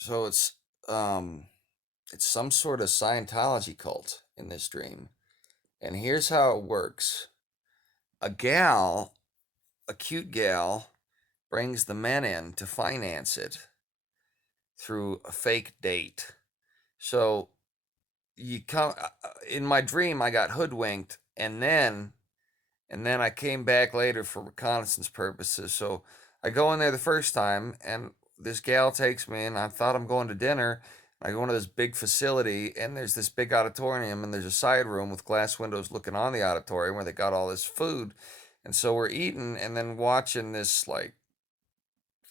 So it's some sort of Scientology cult in this dream. And here's how it works. A gal, a cute gal, brings the men in to finance it through a fake date. So you come in my dream I got hoodwinked and then I came back later for reconnaissance purposes. So I go in there the first time, and this gal takes me, and I thought I'm going to dinner. I go into this big facility, and there's this big auditorium, and there's a side room with glass windows looking on the auditorium where they got all this food. And so we're eating and then watching this like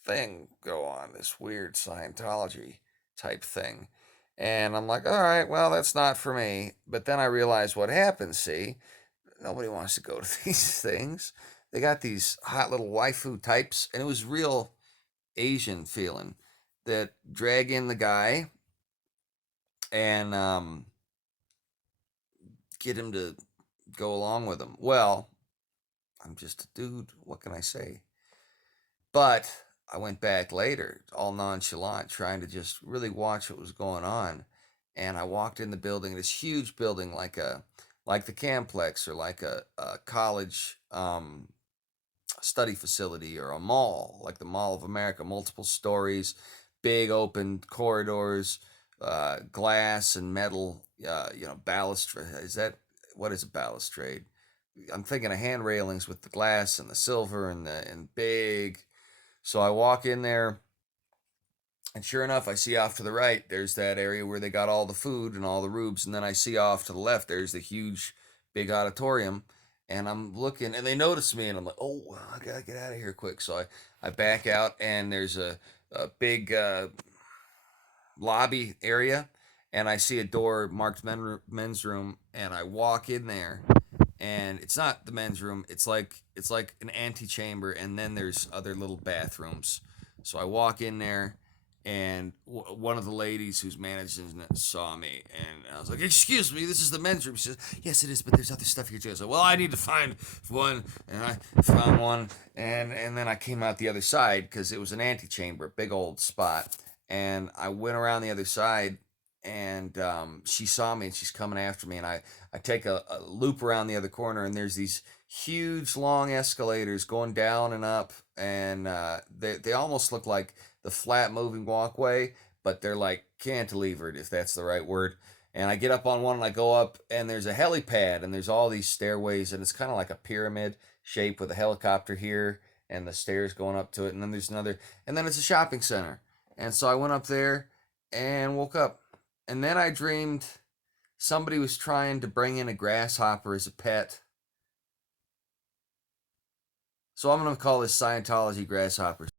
thing go on, this weird Scientology type thing. And I'm like, all right, well, that's not for me. But then I realized what happens, see? Nobody wants to go to these things. They got these hot little waifu types, and it was real Asian feeling that drag in the guy and get him to go along with them. Well, I'm just a dude. What can I say? But I went back later, all nonchalant, trying to just really watch what was going on. And I walked in the building, this huge building, like the Camplex or like a college study facility or a mall, like the Mall of America, multiple stories, big open corridors, glass and metal, balustrade. Is that what is a balustrade? I'm thinking of hand railings with the glass and the silver and big. So I walk in there, and sure enough, I see off to the right, there's that area where they got all the food and all the rubes. And then I see off to the left, there's the huge, big auditorium. And I'm looking, and they notice me, and I'm like, oh, well, I gotta get out of here quick. So I back out, and there's a big lobby area, and I see a door marked men's room, and I walk in there, and it's not the men's room. It's like an antechamber, and then there's other little bathrooms. So I walk in there, and one of the ladies who's managing it saw me, and I was like, "Excuse me, this is the men's room." She says, "Yes, it is, but there's other stuff here too." I said, "Well, I need to find one," and I found one, and then I came out the other side because it was an antechamber, big old spot, and I went around the other side, and she saw me, and she's coming after me, and I take a loop around the other corner, and there's these huge long escalators going down and up, and they almost look like the flat moving walkway, but they're like cantilevered, if that's the right word. And I get up on one, and I go up, and there's a helipad, and there's all these stairways, and it's kind of like a pyramid shape with a helicopter here and the stairs going up to it, and then there's another, and then it's a shopping center. And so I went up there and woke up, and then I dreamed somebody was trying to bring in a grasshopper as a pet. So I'm going to call this Scientology grasshoppers.